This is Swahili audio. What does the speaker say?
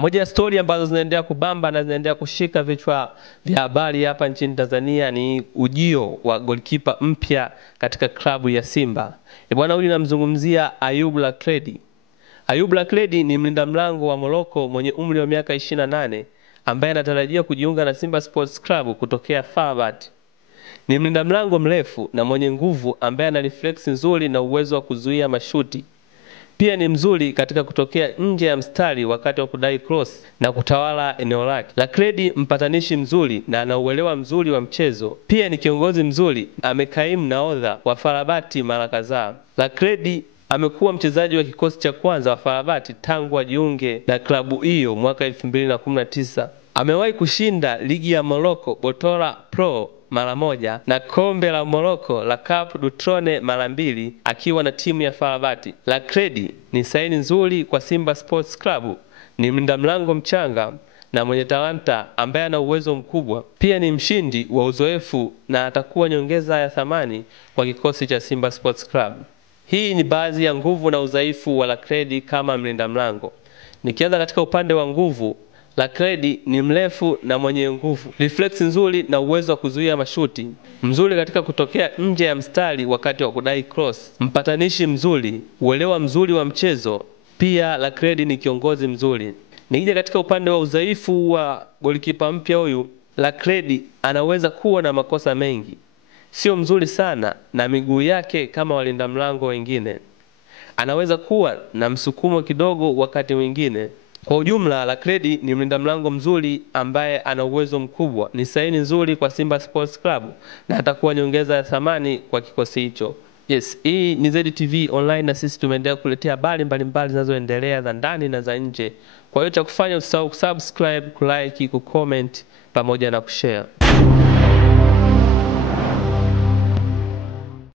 Moja ya story ambazo zinaendelea kubamba na zinaendelea kushika vichwa vya habari hapa nchini Tanzania ni ujio wa goalkeeper mpya katika klabu ya Simba. Bwana huyu namzungumzia Ayub Lakredi. Ayub Lakredi ni mlinda mlango wa Morocco mwenye umri wa miaka 28 ambaye anatarajia kujiunga na Simba Sports Club kutokea FAR Rabat. Ni mlinda mlango mrefu na mwenye nguvu ambaye ana reflex nzuri na uwezo wa kuzuia mashuti. Pia ni mzuri katika kutokea nje ya mstari wakati wa kudai cross na kutawala eneo lake. Lakredi mpatanishi mzuri na anauelewa mzuri wa mchezo. Pia ni kiongozi mzuri, amekaimu nahodha wa FAR Rabat mara kadhaa. Lakredi amekuwa mchezaji wa kikosi cha kwanza wa FAR Rabat tangu ajiunge na klabu hiyo mwaka 2019. Amewahi kushinda ligi ya Morocco Botola Pro mara moja na kombe la Morocco la Coupe du Trône mara 2 akiwa na timu ya FAR Rabat. Lakredi ni saini nzuri kwa Simba Sports Club. Ni mlinda mlango mchanga na mwenye talanta ambaye ana uwezo mkubwa. Pia ni mshindi wa uzoefu na atakuwa nyongeza ya thamani kwa kikosi cha Simba Sports Club. Hii ni baadhi ya nguvu na udhaifu wa Lakredi kama mlinda mlango. Nikianza katika upande wa nguvu, Lakredi ni mrefu na mwenye nguvu, reflex nzuri na uwezo wa kuzuia mashuti, mzuri katika kutokea nje ya mstari wakati wa kudai cross, mpatanishi mzuri, uelewa mzuri wa mchezo. Pia Lakredi ni kiongozi mzuri. Nikija katika upande wa udhaifu wa golikipa mpya huyu, Lakredi anaweza kuwa na makosa mengi. Sio mzuri sana na miguu yake kama walinda mlango wengine. Anaweza kuwa na msukumo kidogo wakati mwingine. Kwa ujumla, Lakredi ni mlinda mlango mzuri ambaye ana uwezo mkubwa. Ni saini nzuri kwa Simba Sports Club na atakuwa nyongeza ya thamani kwa kikosi hicho. Yes, hii ni ZTV Online na sisi tumeendelea kuletea habari mbalimbali zinazoendelea za ndani na za nje. Kwa hiyo cha kufanya usisahau kusubscribe, kulike, kucomment pamoja na kushare.